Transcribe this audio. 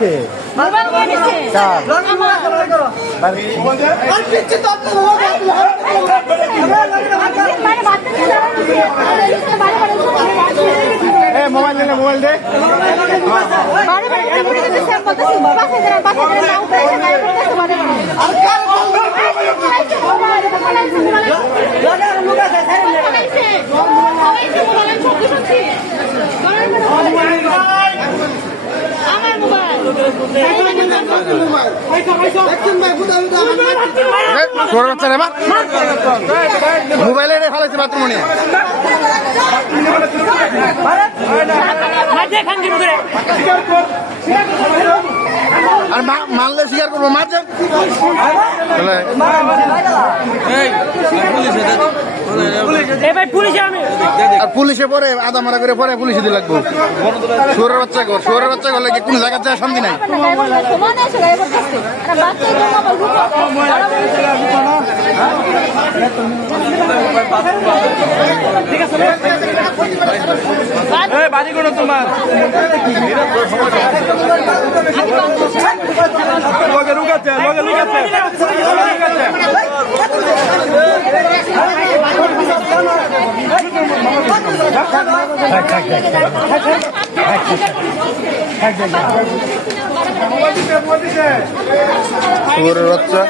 নিছে মোবাইল দে মোবাইল দে মোবাইলে ফেলাইছে বাথরুম নিয়ে আর মারলে স্বীকার করবো মারছে আর পুলিশে পরে আদা মারা করে পরে পুলিশে দিয়ে লাগবো শুয়োরের বাচ্চা করলে কোন জায়গায় যায় শান্তি নাই বাড়ি কোনো তোমার লগে লুকাচ্ছে শুয়োরের বাচ্চা